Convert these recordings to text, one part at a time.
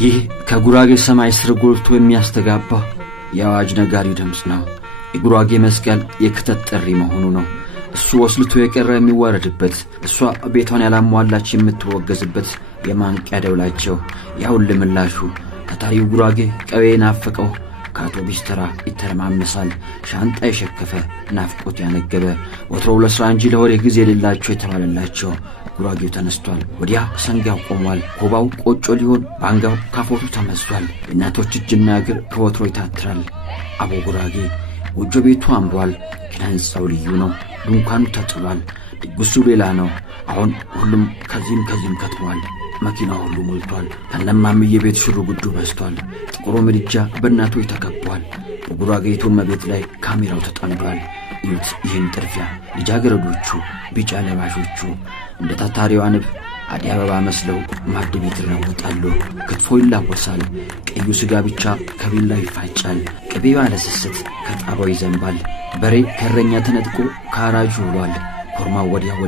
ይህ ከጉራጌ ሰማይ ስር ጎልቶ የሚያስተጋባው የአዋጅ ነጋሪው ድምጽ ነው። የጉራጌ መስቀል የክተት ጥሪ መሆኑ ነው። እሱ ወስልቶ የቀረ የሚዋረድበት፣ እሷ ቤቷን ያላሟላች የምትወገዝበት የማንቂያ ደውላቸው። ያውን ለምላሹ ታታሪው ጉራጌ ቀቤ ናፈቀው ከአውቶቡስ ተራ ይተረማመሳል። ሻንጣ የሸከፈ ናፍቆት ያነገበ ወትሮው ለስራ እንጂ ለወሬ ጊዜ የሌላቸው የተባለላቸው ጉራጌው ተነስቷል። ወዲያ ሰንጋው ቆሟል። ኮባው ቆጮ ሊሆን ባንጋው ካፎቱ ተመስቷል። እናቶች እጅና እግር ከወትሮ ይታትራል። አቦ ጉራጌ ጎጆ ቤቱ አምሯል። ኪነ ሕንጻው ልዩ ነው። ድንኳኑ ተጥሏል። ድግሱ ሌላ ነው። አሁን ሁሉም ከዚህም ከትሟል። መኪናው ሁሉ ሞልቷል። ከነማምዬ ቤት ሽሩ ጉዱ በስቷል። ጥቁሩ ምድጃ በእናቶች ተከቧል። በጉራጌቱ መቤት ላይ ካሜራው ተጠምዷል። እዩት ይህን ጥርፊያ! ልጃገረዶቹ ቢጫ ለባሾቹ እንደ ታታሪዋ ንብ አደይ አበባ መስለው ማዕድ ቤት ይራወጣሉ። ክትፎ ይላወሳል። ቀዩ ስጋ ብቻ ከቢላው ይፋጫል። ቅቤ ባለስስት ከጣባው ይዘንባል። በሬ ከረኛ ተነጥቆ ካራጁ ውሏል። ኮርማው ወዲያው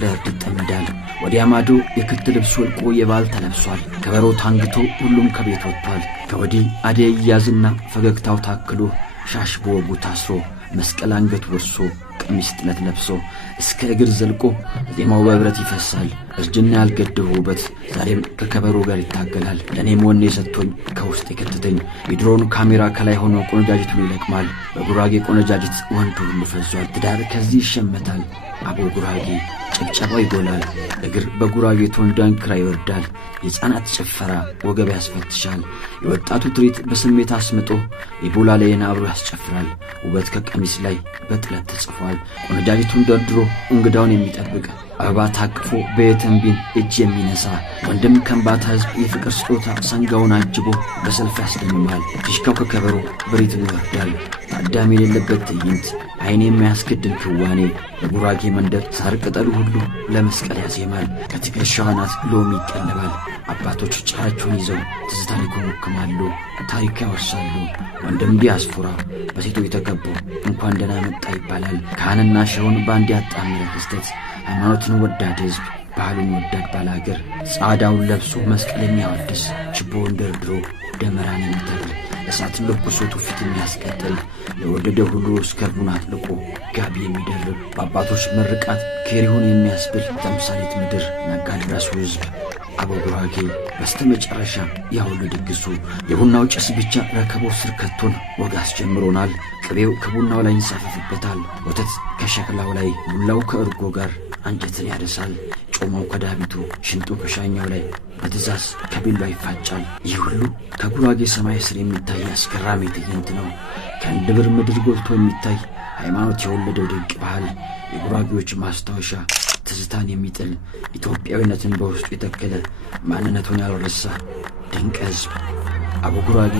ለእርድ ይጠመዳል። ወዲያ ማዶ የክት ልብስ ወልቆ የባል ተለብሷል። ከበሮ ታንግቶ ሁሉም ከቤት ወጥቷል። ከወዲህ አደይ ያዝና ፈገግታው ታክሎ ሻሽ በወጉ ታስሮ መስቀል አንገት ወርሶ ቀሚስ ጥለት ለብሶ እስከ እግር ዘልቆ ዜማው በብረት ይፈሳል። እርጅና ያልገደበው ውበት ዛሬም ከከበሮ ጋር ይታገላል። ለእኔም ወኔ ሰጥቶኝ ከውስጥ የከተተኝ የድሮውን ካሜራ ከላይ ሆኖ ቆነጃጅቱን ይለቅማል። በጉራጌ ቆነጃጅት ወንዱ ሁሉ ፈዟል። ትዳር ከዚህ ይሸመታል። አቦ ጉራጌ ጭብጨባው ይጎላል። እግር በጉራጌ ቶን ዳንክራ ይወርዳል። የሕፃናት ጭፈራ ወገብ ያስፈትሻል። የወጣቱ ትርኢት በስሜት አስምጦ የቦላሌን አብሮ ያስጨፍራል። ውበት ከቀሚስ ላይ በጥለት ተጽፏል። ቆነጃጅቱን ደርድሮ እንግዳውን የሚጠብቅ አበባ ታቅፎ በየተንቢን እጅ የሚነሳ ወንድም ከንባታ ሕዝብ የፍቅር ስጦታ ሰንጋውን አጅቦ በሰልፍ ያስደምማል። ፊሽካው ከከበሮ በሪትም ይወርዳል። አዳም የሌለበት ትዕይንት አይን የሚያስገድል ክዋኔ። በጉራጌ መንደር ሳር ቅጠሉ ሁሉ ለመስቀል ያዜማል። ከትከሻው አናት ሎሚ ይቀለባል። አባቶች ጭራቸውን ይዘው ትዝታን ይኮመክማሉ፣ ታሪክ ያወርሳሉ። ወንድም ዲያስፖራ በሴቶች ተከቦ እንኳን ደህና መጣ ይባላል። ካህንና ሸውን በአንድ ያጣመረ ክስተት ሃይማኖትን ወዳድ ሕዝብ ባህሉን ወዳድ ባላገር ጻዳውን ለብሶ መስቀል የሚያወድስ ችቦውን ደርድሮ ደመራን የሚተክል እሳትን ለኩሶ ትውፊት የሚያስቀጥል ለወደደ ሁሉ እስከርቡን አጥልቆ ጋቢ የሚደርብ በአባቶች ምርቃት ኬሪሁን የሚያስብል ተምሳሌት ምድር ነጋድራሱ ሕዝብ አቦ ጉራጌ በስተመጨረሻ ያሁሉ ድግሱ የቡናው ጭስ ብቻ ረከቦት ስር ከቶን ወግ አስጀምሮናል። ቅቤው ከቡናው ላይ ይንሳፈፍበታል። ወተት ከሸክላው ላይ ቡላው ከእርጎ ጋር አንጀትን ያደሳል። ጮማው ከዳቢቱ ሽንጡ ከሻኛው ላይ በትእዛዝ ከቢላው ይፋጫል። ይህ ሁሉ ከጉራጌ ሰማይ ስር የሚታይ አስገራሚ ትዕይንት ነው። ከእንድብር ምድር ጎልቶ የሚታይ ሃይማኖት የወለደው ድንቅ ባህል፣ የጉራጌዎች ማስታወሻ፣ ትዝታን የሚጥል ኢትዮጵያዊነትን በውስጡ የተከለ ማንነቱን ያልረሳ ድንቅ ሕዝብ አቦ ጉራጌ።